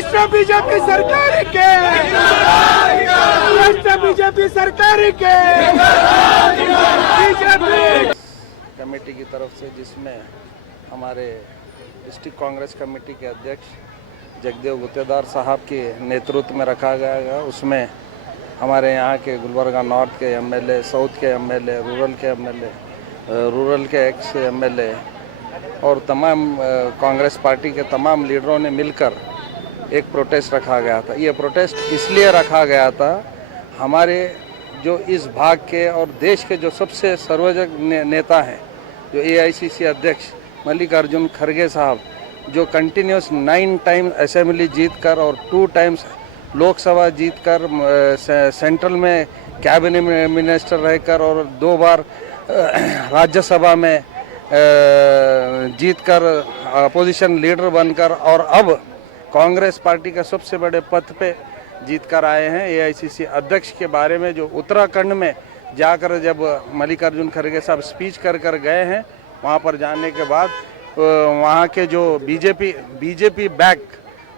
भ्रष्ट बीजेपी सरकार के, भ्रष्ट बीजेपी सरकार के, बीजेपी कमेटी की तरफ से, जिसमें हमारे डिस्ट्रिक्ट कांग्रेस कमेटी के अध्यक्ष जगदेव गुत्तेदार साहब के नेतृत्व में रखा गया है। उसमें हमारे यहाँ के गुलबर्गा नॉर्थ के एमएलए, साउथ के एमएलए, रूरल के एमएलए, रूरल के एक्स एमएलए और तमाम कांग्रेस पार्टी के तमाम लीडरों ने मिलकर एक प्रोटेस्ट रखा गया था। ये प्रोटेस्ट इसलिए रखा गया था, हमारे जो इस भाग के और देश के जो सबसे सर्वोच्च नेता हैं, जो एआईसीसी अध्यक्ष मल्लिकार्जुन खड़गे साहब, जो कंटिन्यूस 9 टाइम असेंबली जीतकर और 2 टाइम्स लोकसभा जीतकर सेंट्रल में कैबिनेट मिनिस्टर रहकर और 2 बार राज्यसभा में जीतकर अपोजिशन लीडर बनकर और अब कांग्रेस पार्टी का सबसे बड़े पद पे जीतकर आए हैं। एआईसीसी अध्यक्ष के बारे में जो उत्तराखंड में जाकर जब मल्लिकार्जुन खड़गे साहब स्पीच कर गए हैं, वहाँ पर जाने के बाद वहाँ के जो बीजेपी बैक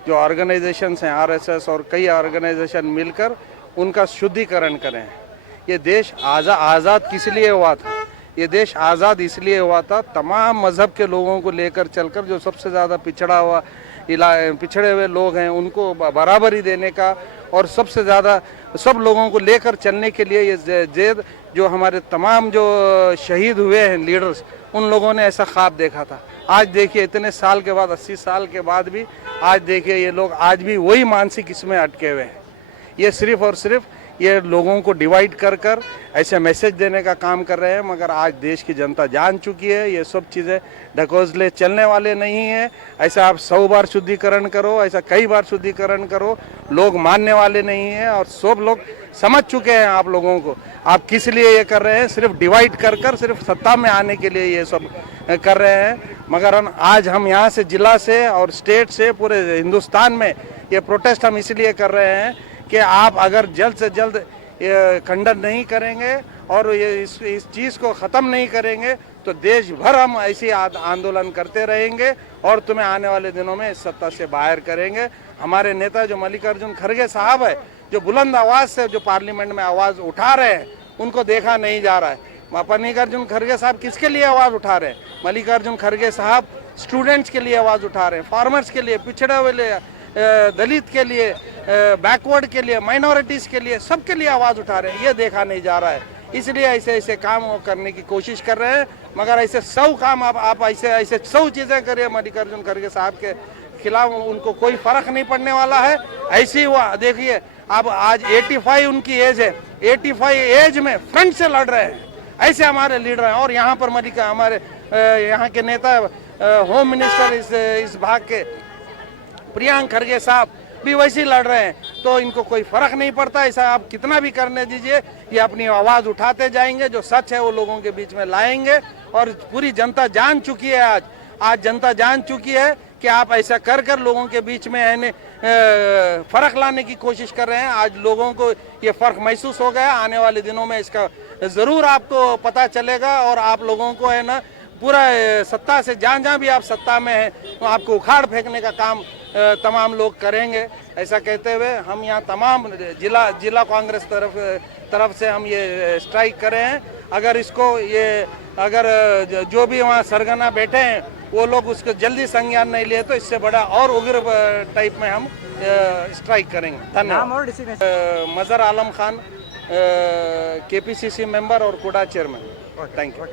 जो ऑर्गेनाइजेशंस हैं, आरएसएस और कई ऑर्गेनाइजेशन मिलकर उनका शुद्धिकरण करें। ये देश आज़ाद किस लिए हुआ था? ये देश आज़ाद इसलिए हुआ था, तमाम मज़हब के लोगों को लेकर चलकर, जो सबसे ज़्यादा पिछड़े हुए लोग हैं उनको बराबरी देने का और सबसे ज़्यादा सब लोगों को लेकर चलने के लिए ये जेद जो हमारे तमाम जो शहीद हुए हैं लीडर्स, उन लोगों ने ऐसा ख्वाब देखा था। आज देखिए इतने साल के बाद, 80 साल के बाद भी आज देखिए ये लोग आज भी वही मानसिक इसमें अटके हुए हैं। ये सिर्फ और सिर्फ ये लोगों को डिवाइड कर ऐसे मैसेज देने का काम कर रहे हैं, मगर आज देश की जनता जान चुकी है ये सब चीज़ें ढकोसले चलने वाले नहीं हैं। ऐसा आप 100 बार शुद्धिकरण करो, ऐसा कई बार शुद्धिकरण करो, लोग मानने वाले नहीं हैं और सब लोग समझ चुके हैं आप लोगों को आप किस लिए ये कर रहे हैं। सिर्फ डिवाइड कर सिर्फ सत्ता में आने के लिए ये सब कर रहे हैं। मगर आज हम यहाँ से, जिला से और स्टेट से, पूरे हिंदुस्तान में ये प्रोटेस्ट हम इसलिए कर रहे हैं कि आप अगर जल्द से जल्द खंडन नहीं करेंगे और ये इस चीज़ को ख़त्म नहीं करेंगे तो देश भर हम ऐसे आंदोलन करते रहेंगे और तुम्हें आने वाले दिनों में इस सत्ता से बाहर करेंगे। हमारे नेता जो मल्लिकार्जुन खड़गे साहब है, जो बुलंद आवाज़ से जो पार्लियामेंट में आवाज़ उठा रहे हैं, उनको देखा नहीं जा रहा है। मल्लिकार्जुन खड़गे साहब किसके लिए आवाज़ उठा रहे हैं? मल्लिकार्जुन खड़गे साहब स्टूडेंट्स के लिए आवाज़ उठा रहे हैं, फार्मर्स के लिए, पिछड़े हुए दलित के लिए, बैकवर्ड के लिए, माइनॉरिटीज़ के लिए, सबके लिए आवाज़ उठा रहे हैं। ये देखा नहीं जा रहा है, इसलिए ऐसे काम करने की कोशिश कर रहे हैं। मगर ऐसे 100 काम आप ऐसे 100 चीज़ें करिए मल्लिकार्जुन खड़गे साहब के खिलाफ, उनको कोई फ़र्क नहीं पड़ने वाला है। ऐसे ही हुआ, देखिए अब आज 85 उनकी एज है, 85 एज में फ्रंट से लड़ रहे हैं, ऐसे हमारे लीडर हैं। और यहाँ पर हमारे यहाँ के नेता, होम मिनिस्टर इस भाग के प्रियांक खड़गे साहब भी वैसे ही लड़ रहे हैं, तो इनको कोई फर्क नहीं पड़ता। ऐसा आप कितना भी करने दीजिए, ये अपनी आवाज़ उठाते जाएंगे, जो सच है वो लोगों के बीच में लाएंगे। और पूरी जनता जान चुकी है, आज जनता जान चुकी है कि आप ऐसा कर लोगों के बीच में है फ़र्क लाने की कोशिश कर रहे हैं। आज लोगों को ये फ़र्क महसूस हो गया, आने वाले दिनों में इसका ज़रूर आपको पता चलेगा और आप लोगों को है ना पूरा सत्ता से, जहाँ भी आप सत्ता में हैं, तो आपको उखाड़ फेंकने का काम तमाम लोग करेंगे। ऐसा कहते हुए हम यहाँ तमाम जिला कांग्रेस तरफ से हम ये स्ट्राइक कर रहे हैं। अगर जो भी वहाँ सरगना बैठे हैं वो लोग उसको जल्दी संज्ञान नहीं लिए तो इससे बड़ा और उग्र टाइप में हम स्ट्राइक करेंगे। धन्यवाद। मज़हर आलम खान, केपीसीसी मेंबर और कुडा चेयरमैन। Thank you.